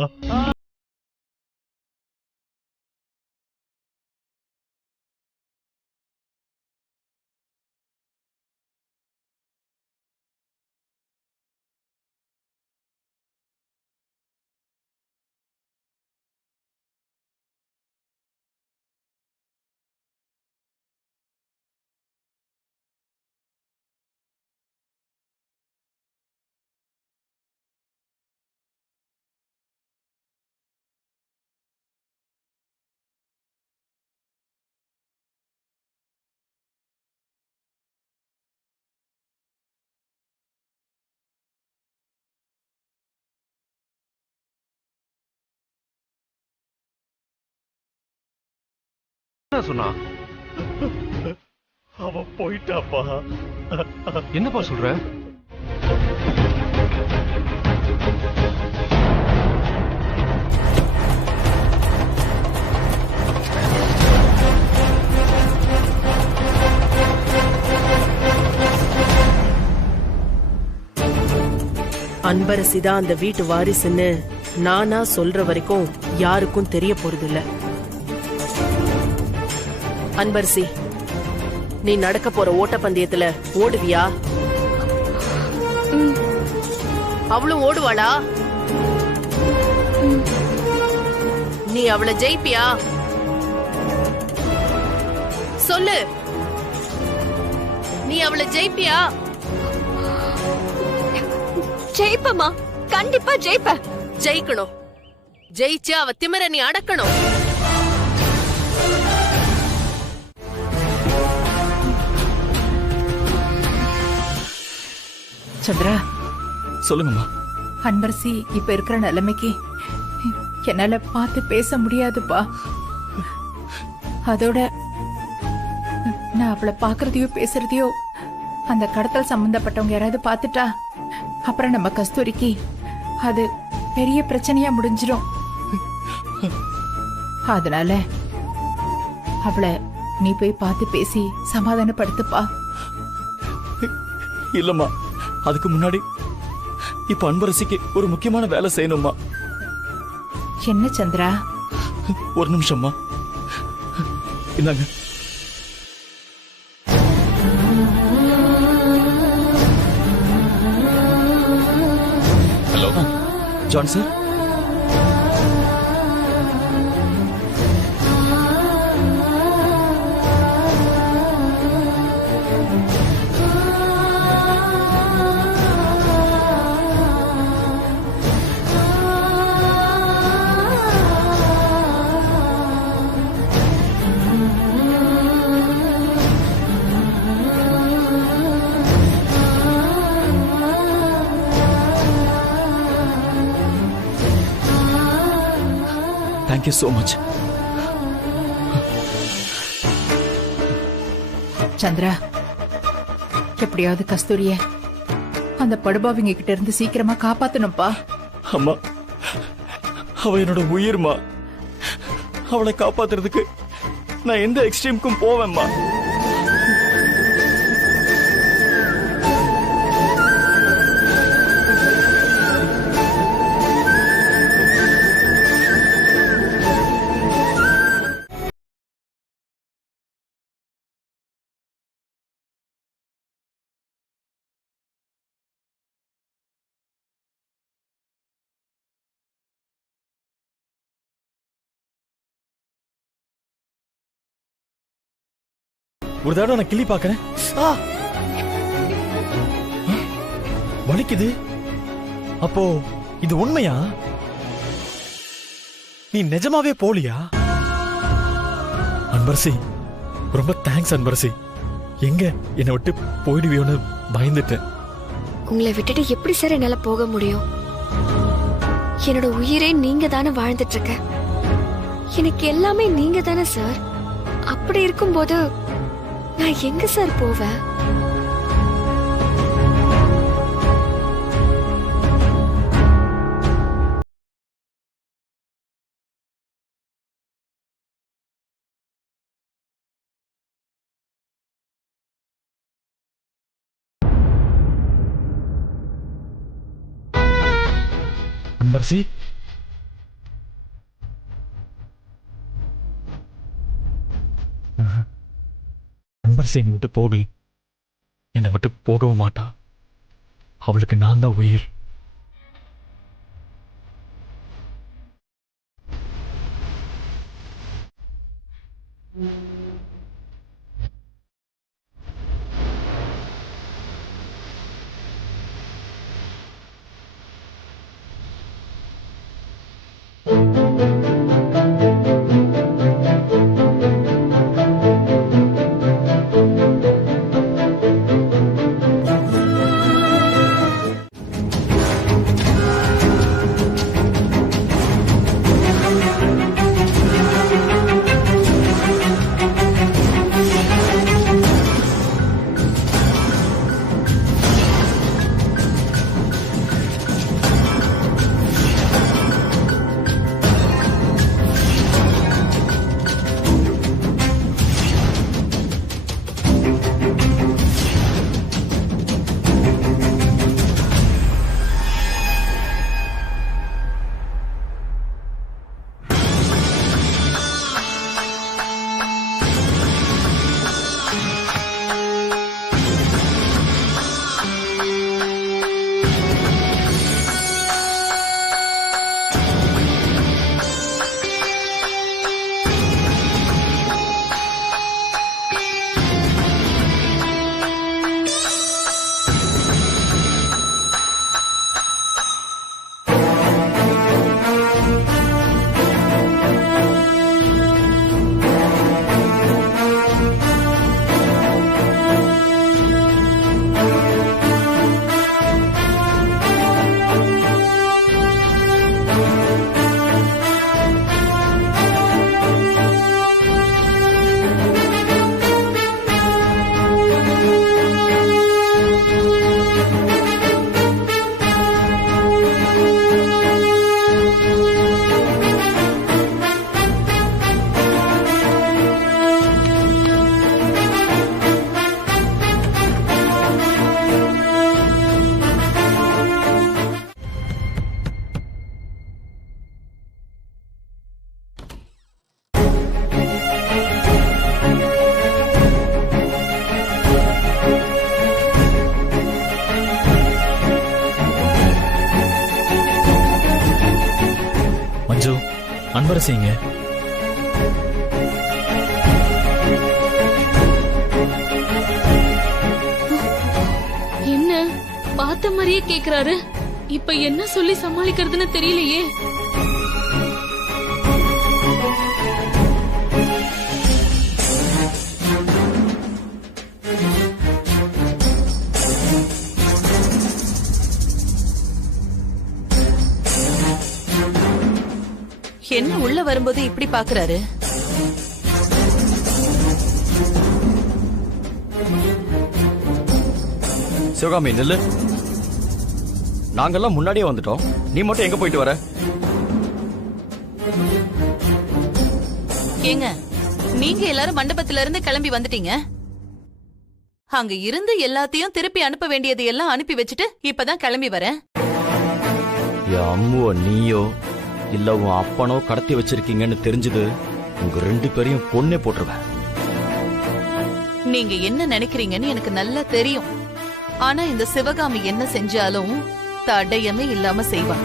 என்ன சொன்னா? அவ போயிட்டாப்பா. என்னப்பா சொல்ற? அன்பரசிதான் அந்த வீட்டு வாரிசுன்னு நானா சொல்ற வரைக்கும் யாருக்கும் தெரிய போறது இல்ல. அன்பரசி, நீ நடக்க போற ஓட்டப்பந்தயத்துல ஓடுவியா? அவளும் ஓடுவாளா? நீ அவளை ஜெயிப்பியா? சொல்லு, நீ அவளை ஜெயிப்பியா? ஜெயிப்பமா, கண்டிப்பா ஜெயிப்ப. ஜெயிக்கணும். ஜெயிச்சு அவ திமிர நீ அடக்கணும். சந்திரா, சொல்லுங்கம்மா. அன்பரசி இப்ப இருக்கிற நிலைமைக்கு என்னால பார்த்து பேச முடியாதுப்பா. அதோட நான் அவளை பாக்குறதையோ பேசுறதையோ அந்த கடத்தல் சம்பந்தப்பட்டவங்க யாராவது பார்த்துட்டா அப்புறம் நம்ம கஸ்தூரிக்கு அது பெரிய பிரச்சனையா முடிஞ்சிரும். அதனால அவளை நீ போய் பார்த்து பேசி சமாதானப்படுத்துப்பா. இல்லம்மா, அதுக்கு முன்னாடி இப்ப அன்பரசிக்கு ஒரு முக்கியமான வேலை செய்யணும்மா. என்ன சந்திரா? ஒரு நிமிஷம்மா, இந்தாங்க. Hello John sir. Thank you so much. Chandra, எப்படியாவது கஸ்தூரிய அந்த படுபாவிங்க கிட்ட இருந்து சீக்கிரமா காப்பாத்தணும்ப்பா. அம்மா, அவ என்னோட உயிர்மா. அவளை காப்பாத்துறதுக்கு நான் எந்த எக்ஸ்ட்ரீமுக்கும் போவேன்மா. ஒரு தடவை நான் கிள்ளி பாக்குறேன். வலிக்குது. அப்போ இது உண்மையா? நீ நிஜமாவே போலியா? அன்பரசி, ரொம்ப தேங்க்ஸ் அன்பரசி. எங்க என்னை விட்டு போயிடுவியோன்னு பயந்துட்டேன். உங்களை விட்டுட்டு எப்படி சார் என்னால போக முடியும்? என்னோட உயிரே நீங்க தானே வாழ்ந்துட்டு இருக்க. எனக்கு எல்லாமே நீங்க தானே சார். அப்படி இருக்கும்போது நான் எங்க சார் போவேன்? அன்பரசி, அன்பரசி என்னை விட்டு போகல. என்னை விட்டு போகவும் மாட்டா. அவளுக்கு நான் தான் உயிர். மஞ்சு, அன்பரசிங்க. என்ன பார்த்த மாதிரியே கேக்குறாரு. இப்ப என்ன சொல்லி சமாளிக்கிறதுன்னு தெரியலையே. என்ன உள்ள வரும்போது இப்படி பாக்குறாரு? சிவகாமி நில்லு. நாங்கெல்லாம் முன்னாடியே வந்துட்டோம், நீ மட்டும் எங்க போயிட்டு வர? ஏங்க, நீங்க எல்லாரும் மண்டபத்துல இருந்து கிளம்பி வந்துட்டீங்க. அங்க இருந்து எல்லாத்தையும் திருப்பி அனுப்ப வேண்டியது எல்லாம் அனுப்பி வச்சுட்டு இப்பதான் கிளம்பி வரேன். என் அம்முவ நீயோ இல்ல உன் அப்பனோ கடத்தி வச்சிருக்கீங்கன்னு தெரிஞ்சது உங்க 2 பேரையும் கொன்னே போட்டுருவேன். நீங்க என்ன நினைக்கிறீங்கன்னு எனக்கு நல்லா தெரியும். ஆனா இந்த சிவகாமி என்ன செஞ்சாலும் தடயமே இல்லாம செய்வா.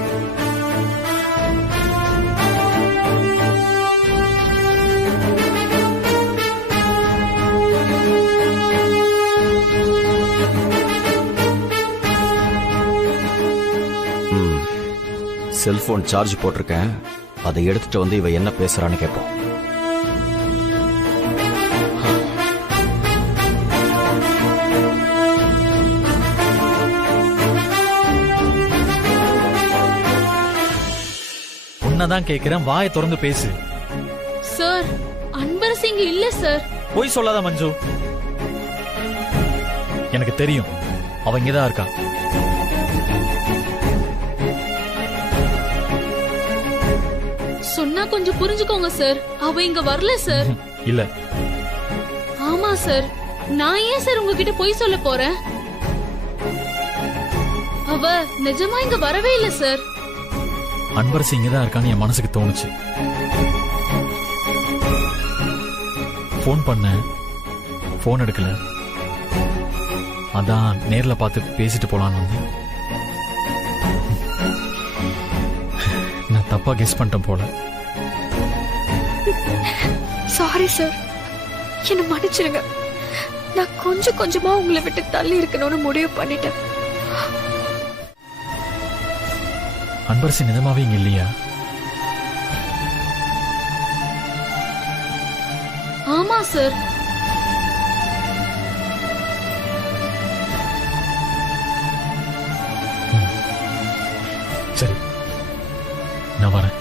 செல்போன் சார்ஜ் போட்டிருக்கேன், அதை எடுத்துட்டு வந்து இவ என்ன பேசுறான்னு கேட்போம். உன்னதான் கேக்குறேன், வாயை திறந்து பேசு. சார், அன்பரசி இங்க இல்ல சார். போய் சொல்லாத மஞ்சு, எனக்கு தெரியும் அவ இங்கதான் இருக்கா. சொன்னா கொஞ்சம் புரிஞ்சுக்கோங்க சார். அவ இங்க வரல சார். இல்ல. ஆமா சார். நான் ஏன் சார் உங்ககிட்ட போய் சொல்ல போறேன்? அவ நிஜமா இங்க வரவே இல்ல சார். அன்பரசி இங்கதான் இருக்கான்னு என் மனசுக்கு தோணுச்சு. போன் பண்ண, போன் எடுக்கல. அதான் நேர்ல பார்த்து பேசிட்டு போலான்னு வந்தேன். நான் தப்பா கெஸ் பண்ணிட்டேன் போல. சாரி சார், என்ன மன்னிச்சிருங்க. நான் கொஞ்சம் கொஞ்சமா உங்களை விட்டு தள்ளி இருக்கணும்னு முடிவு பண்ணிட்டேன். அன்பரசி நிஜமாவே இங்க இல்லையா? ஆமா சார். சரி, நான் வரேன்.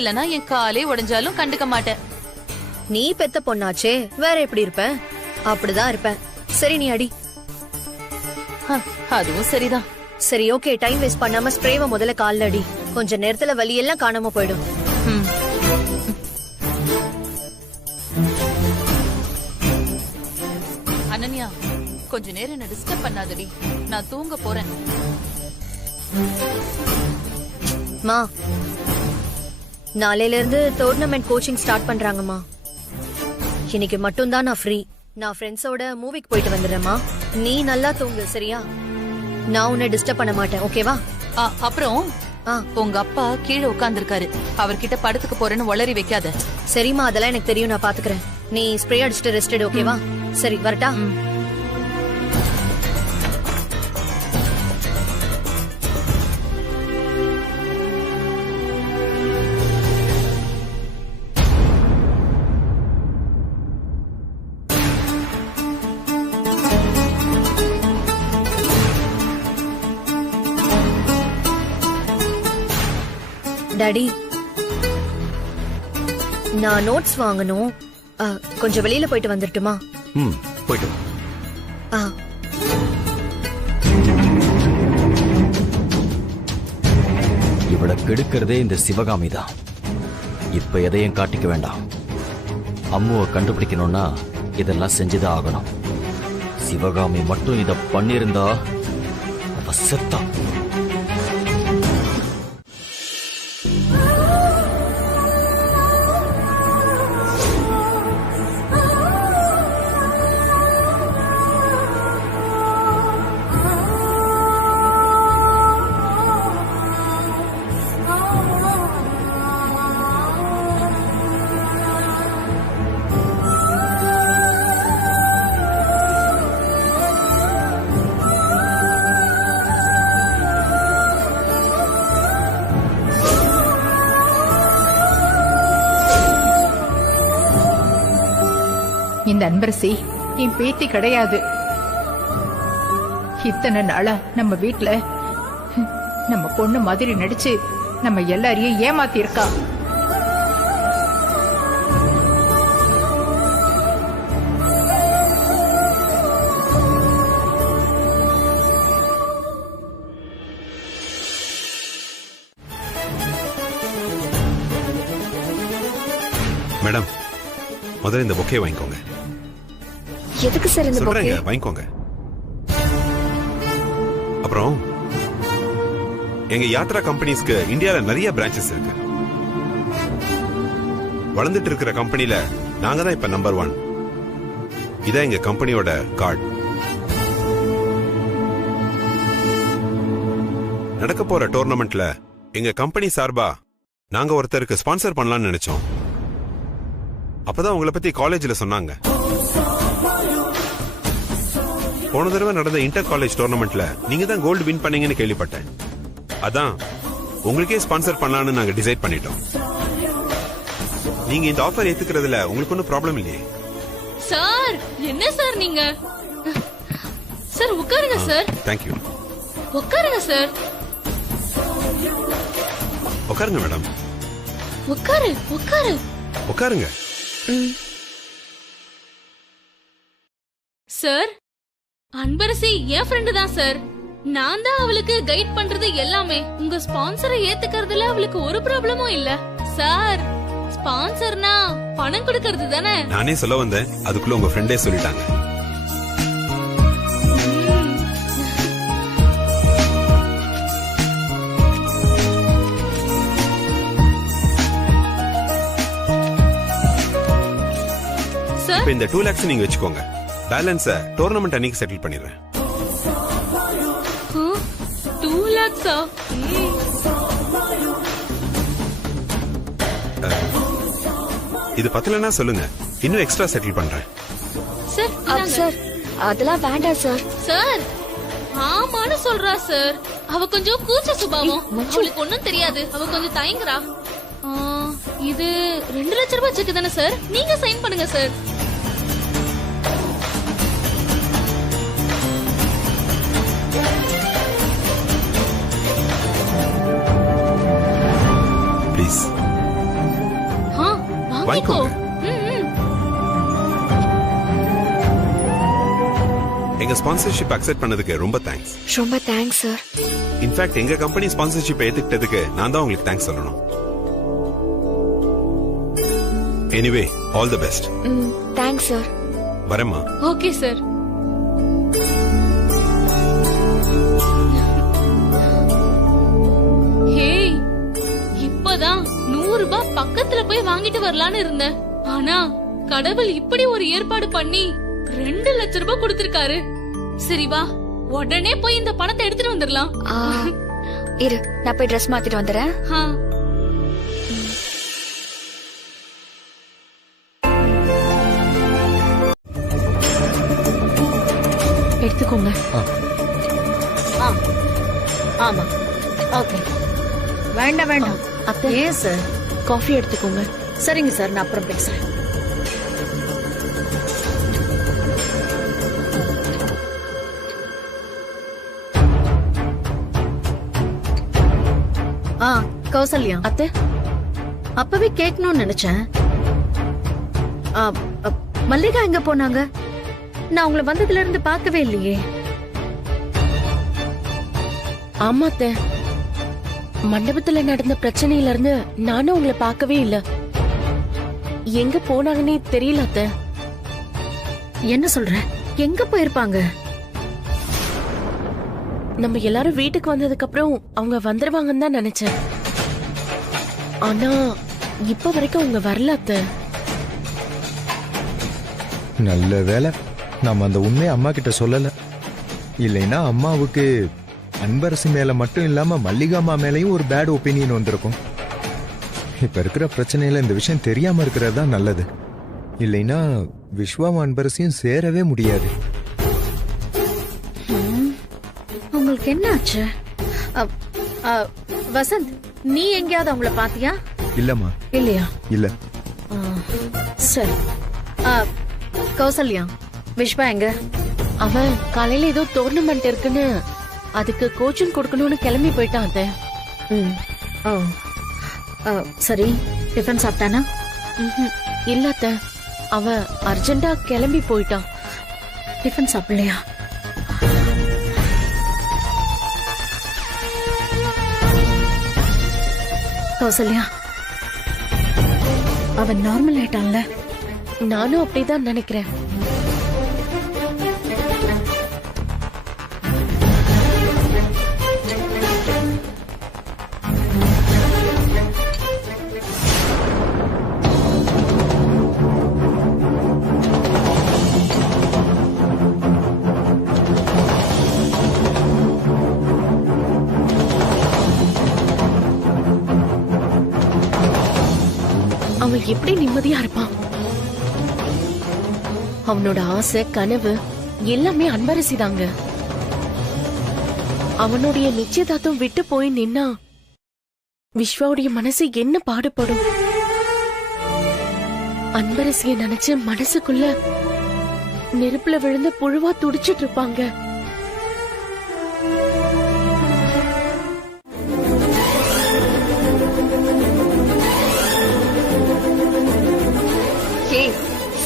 இல்லனா என் காலே உடைஞ்சாலும் கண்டுக்க மாட்டேன். நீ பெத்த பொண்ணாச்சே, வேற எப்படி இருப்ப? அப்படிதான் இருப்பேன். சரி, நீ அடி. அதுவும் சரிதான். சரி, ஓகே. டைம் வேஸ்ட் பண்ணாம ஸ்ப்ரேவை முதல்ல கால்ல அடி. கொஞ்ச நேரத்துல வலி எல்லாம் காணாம போயிடும். அனன்யா, கொஞ்ச நேரம் என்ன டிஸ்டர்ப் பண்ணாதடி, நான் தூங்க போறேன். மா, நாளையில இருந்து டோர்னமெண்ட் கோச்சிங் ஸ்டார்ட் பண்றாங்கம்மா. இன்னைக்கு மட்டும் தான் நான் ஃப்ரீ. நான் ஃப்ரெண்ட்ஸோட மூவிக்கு போயிட்டு வந்துடுறேம்மா. நீ நல்லா தூங்கு, சரியா? நான் உன்னை டிஸ்டர்ப் பண்ண மாட்டேன், ஓகேவா? அப்புறம் உங்க அப்பா கீழே உட்கார்ந்திருக்காரு, அவர்கிட்ட படத்துக்கு போறேன்னு ஒளறி வைக்காத. சரிம்மா, அதெல்லாம் எனக்கு தெரியும், நான் பாத்துக்கிறேன். நீ ஸ்ப்ரே அடிச்சுட்டு ரெஸ்ட் எடு, ஓகேவா? சரி, வரட்டா? டாடி, நான் நோட்ஸ் வாங்கணும். கொஞ்சம் வெளியில போயிட்டு வந்துட்டுமா? போயிட்டு வா. இவளை கெடுக்கிறதே இந்த சிவகாமி தான். இப்ப எதையும் காட்டிக்க வேண்டாம். அம்முவை கண்டுபிடிக்கணும்னா இதெல்லாம் செஞ்சுதான் ஆகணும். சிவகாமி மட்டும் இத பண்ணிருந்தா அவ செத்தா. இந்த அன்பரசி என் பேத்தி கிடையாது. இத்தனை நாளா நம்ம வீட்டுல நம்ம பொண்ணு மாதிரி நடிச்சு நம்ம எல்லாரையும் ஏமாத்தி இருக்கா. மேடம், முதல்ல இந்த பொக்கே வாங்கிக்கோங்க. எதுக்கு சார் இந்த பொக்கே? சொல்றேங்க, வாங்கிக்கோங்க. அப்புறம் எங்க யாத்ரா கம்பெனிஸ்க்கு இந்தியால நிறைய பிரான்ச்சஸ் இருக்கு. வளர்ந்துட்டு இருக்கிற கம்பெனில நாங்க தான் இப்ப நம்பர் 1. இதான் எங்க கம்பெனியோட கார்டு. நடக்க போற டோர்னமெண்ட்ல எங்க கம்பெனி சார்பா நாங்க ஒருத்தருக்கு ஸ்பான்சர் பண்ணலாம்னு நினைச்சோம். அப்பதான் உங்களை பத்தி காலேஜ்ல சொன்னாங்க. போன தடவை நடந்த இன்டர் காலேஜ் டோர்னமெண்ட்ல நீங்க தான் கோல்டு வின் பண்ணீங்கன்னு கேள்விப்பட்டேன். அதான் உங்களுக்கே ஸ்பான்சர் பண்ணலாம்னு நாங்க டிசைட் பண்ணிட்டோம். நீங்க இந்த ஆஃபர் ஏத்துக்கிறதுல உங்களுக்கு ஒன்னும் ப்ராப்ளம் இல்லையே? சார், என்ன சார் நீங்க? சார் உட்காருங்க சார். தேங்க்யூ. உட்காருங்க சார். உட்காருங்க மேடம். உட்காரு உட்காரு உட்காருங்க. சார், அன்பரசி என் ஃப்ரெண்டு தான் சார். நான் தான் அவளுக்கு கைட் பண்றது எல்லாமே. உங்க ஸ்பான்சரை ஏத்துக்கிறதுல அவளுக்கு ஒரு ப்ராப்ளமும் இல்ல சார். ஸ்பான்சர்னா பணம் கொடுக்கறது தானே? நானே சொல்ல வந்தேன், அதுக்குள்ள உங்க ஃப்ரெண்டே சொல்லிட்டாங்க. இப்ப இந்த 2 lakhs நீங்க வச்சுக்கோங்க. பேலன்ஸ் டோர்னமெண்ட் அன்னைக்கு செட்டில் பண்ணிடுறேன். 2 lakhs? இது பத்தலன்னா சொல்லுங்க, இன்னும் எக்ஸ்ட்ரா செட்டில் பண்றேன். சார் அதெல்லாம் வேண்டாம் சார். சார் ஆமான்னு சொல்றா சார். அவ கொஞ்சம் கூச்ச சுபாவம். அவளுக்கு ஒண்ணும் தெரியாது. அவ கொஞ்சம் தயங்குறா. இது 2 லட்சம் ரூபாய் செக் தானே சார்? நீங்க சைன் பண்ணுங்க சார். ப்ளீஸ் வாங்கிக்கோ. எங்க ஸ்பான்சர்ஷிப் அக்செப்ட் பண்ணதுக்கு ரொம்ப தேங்க்ஸ். ரொம்ப தேங்க்ஸ் சார். இன்ஃபேக்ட் எங்க கம்பெனி ஸ்பான்சர்ஷிப் ஏத்துக்கிட்டதுக்கு நான் தான் உங்களுக்கு தேங்க்ஸ் சொல்லணும். Anyway, all the best. Thanks sir. வரேம்மா. Okay sir. ஹே, இப்பதான் 100 ரூபாய் பக்கத்துல போய் வாங்கிட்டு வரலான்னு இருந்தேன். ஆனா கடவுள் இப்படி ஒரு ஏற்பாடு பண்ணி 2 லட்சம் ரூபாய் கொடுத்திருக்காரு. சரி வா, உடனே போய் இந்த பணத்தை எடுத்துட்டு வந்துடலாம். இரு, நான் போய் ட்ரெஸ் மாத்திட்டு வந்துடுறேன். எடுத்துக்கோங்க. ஆமா, ஓகே. வேண்டாம் வேண்டாம். ஏன் சார்? காஃபி எடுத்துக்கோங்க. சரிங்க சார், நான் அப்புறம் பேசுறேன். கௌசல்யா அத்தை, அப்பவே கேட்கணும்னு நினைச்சேன். மல்லிகா எங்க போனாங்க? நான் உங்களை வந்ததுல இருந்து பார்க்கவே இல்லையே. ஆமா அத்தை, மண்டபத்துல நடந்த பிரச்சனையில இருந்து நானும் உங்களை பார்க்கவே இல்ல. எங்க போனாங்கன்னே தெரியல அத்தை. என்ன சொல்ற? எங்க போயிருப்பாங்க? நம்ம எல்லாரும் வீட்டுக்கு வந்ததுக்கு அப்புறம் அவங்க வந்துருவாங்கன்னு தான் நினைச்சேன். ஆனா இப்ப வரைக்கும் அவங்க வரல அத்தை. நல்ல வேலை நாம அந்த உண்மையை அம்மா கிட்ட சொல்லல. இல்லைன்னா அம்மாவுக்கு அன்பரசு மேல மட்டும் இல்லாம மல்லிகாமா மேலயும் ஒரு பேட் ஒப்பீனியன் வந்திருக்கும். இப்ப இருக்கிற பிரச்சனையில இந்த விஷயம் தெரியாம இருக்கிறது தான் நல்லது. இல்லைன்னா விஸ்வாவும் அன்பரசையும் சேரவே முடியாது. உங்களுக்கு என்ன ஆச்சு? வசந்த், நீ எங்கேயாவது அவங்கள பாத்தியா? இல்லம்மா. இல்லையா? இல்ல. சரி. கௌசல்யா, விஸ்வா எங்க? அவன் காலையில ஏதோ டோர்னமெண்ட் இருக்குன்னு அதுக்கு கோச்சிங் கொடுக்கணும்னு கிளம்பி போயிட்டான் அத்தை. சரி, டிஃபன் சாப்பிட்டானா? இல்ல அத்தை, அவன் அர்ஜென்டா கிளம்பி போயிட்டான். டிஃபன் சாப்பிடலையா? கௌசல்யா, அவன் நார்மல் ஆயிட்டான்ல? நானும் அப்படிதான் நினைக்கிறேன். அவன் எப்படி நிம்மதியா இருப்பான்? அவனோட ஆசை, கனவு எல்லாமே அன்பரசிதாங்க. அவனுடைய நிச்சயதார்த்தம் விட்டு போய் நின்னா விஸ்வாவுடைய மனசு என்ன பாடுபடும்? அன்பரசிய நினைச்சு மனசுக்குள்ள நெருப்புல விழுந்த புழுவா துடிச்சிட்டு இருப்பாங்க.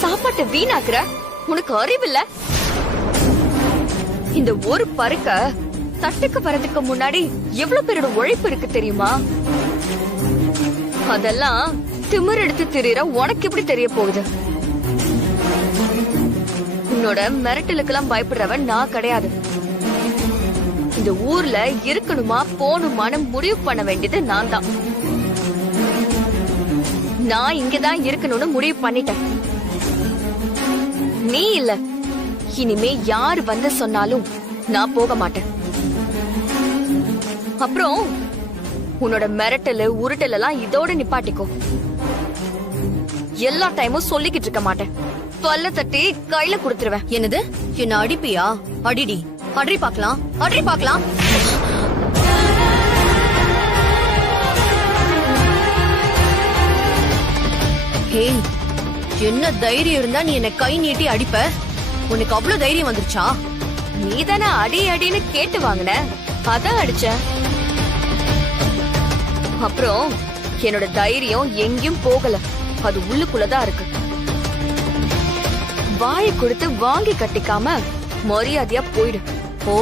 சாப்பாட்டை வீணாக்குற, உனக்கு அறிவில்ல? இந்த ஒரு பருக்க தட்டுக்கு வரதுக்கு முன்னாடி எவ்வளவு பேரோட உழைப்பு இருக்கு தெரியுமா? அதெல்லாம் திமிர் எடுத்து திரியிற உனக்கு எப்படி தெரிய போகுது? உன்னோட மிரட்டலுக்கெல்லாம் பயப்படுறவன் நான் கிடையாது. இந்த ஊர்ல இருக்கணுமா போகணுமான்னு முடிவு பண்ண வேண்டியது நான் தான். நான் இங்கதான் இருக்கணும்னு முடிவு பண்ணிட்டேன். நீ இல்ல. இனிமே யாரு வந்து சொன்னாலும் நான் போக மாட்டேன். அப்புறம் உன்னோட மிரட்டலு உருட்டல் எல்லாம் இதோட நிப்பாட்டிக்கோ. எல்லா டைமும் சொல்லிக்கிட்டு இருக்க மாட்டேன். தொல்லை தட்டி கையில குடுத்துருவேன். என்னது? என்ன அடிப்பியா? அடிடி, அடி பாக்கலாம், அடி பாக்கலாம். ஹே, என்ன தைரியம் இருந்தா நீ என்ன கை நீட்டி அடிப்ப? உனக்கு அவ்வளவு தைரியம் வந்துருச்சா? நீதானே அடி அடின்னு கேட்டு வாங்கின, அதான் அடிச்ச. அப்புறம் என்னோட தைரியம் எங்கேயும் போகல, அது உள்ளுக்குள்ளதான் இருக்கு. வாயை கொடுத்து வாங்கி கட்டிக்காம மரியாதையா போயிடு. ஓ,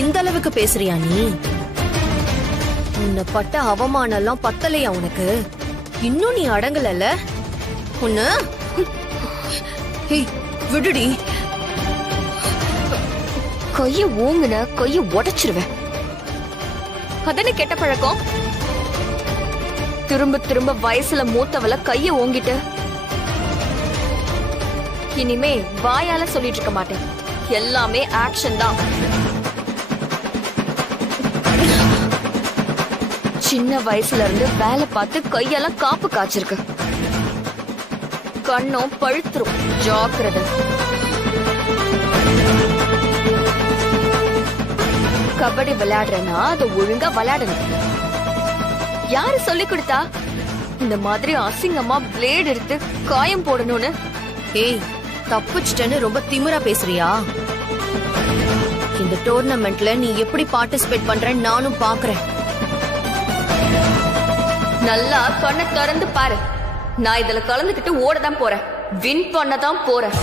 இந்த அளவுக்கு பேசுறியா நீ? உன்னை பட்ட அவமானம் எல்லாம் பத்தலையா உனக்கு? இன்னும் நீ அடங்கலல்ல? உன்ன விடுடி. கைய ஓங்குன கைய உடைச்சிருவேன். அதானே கெட்ட பழக்கம். திரும்ப திரும்ப வயசுல மூத்தவள கைய ஓங்கிட்டு. இனிமே வாயால சொல்லிட்டு இருக்க மாட்டேன், எல்லாமே ஆக்ஷன் தான். சின்ன வயசுல இருந்து வேலை பார்த்து கையெல்லாம் காப்பு காய்ச்சிருக்கு. கண்ணும் பழுத்துரும், ஜாக்கிரதை. கபடி விளையாடுறேன்னா அதை ஒழுங்கா விளையாடணும். யாரு சொல்லி கொடுத்தா இந்த மாதிரி அசிங்கமா பிளேட் எடுத்து காயம் போடணும்னு? ஏய், தப்பிச்சிட்டேன்னு ரொம்ப திமிரா பேசுறியா? இந்த டோர்னமெண்ட்ல நீ எப்படி பார்ட்டிசிபேட் பண்றேன்னு நானும் பாக்குறேன். நல்லா கண்ணை திறந்து பாரு. நான் இதுல கலந்துக்கிட்டு ஓடதான் போறேன், வின் பண்ணதான் போறேன்.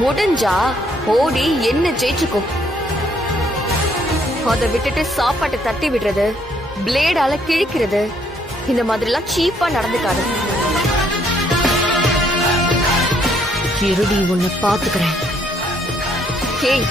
முடிஞ்சா ஓடி என்ன ஜெயிச்சுக்கோ. அதை விட்டுட்டு சாப்பாட்டை தட்டி விடுறது, பிளேடால கிழிக்கிறது, இந்த மாதிரி எல்லாம் சீப்பா நடந்துக்காது. இருடி உன்னை பாத்துக்கிறேன். ஏய்,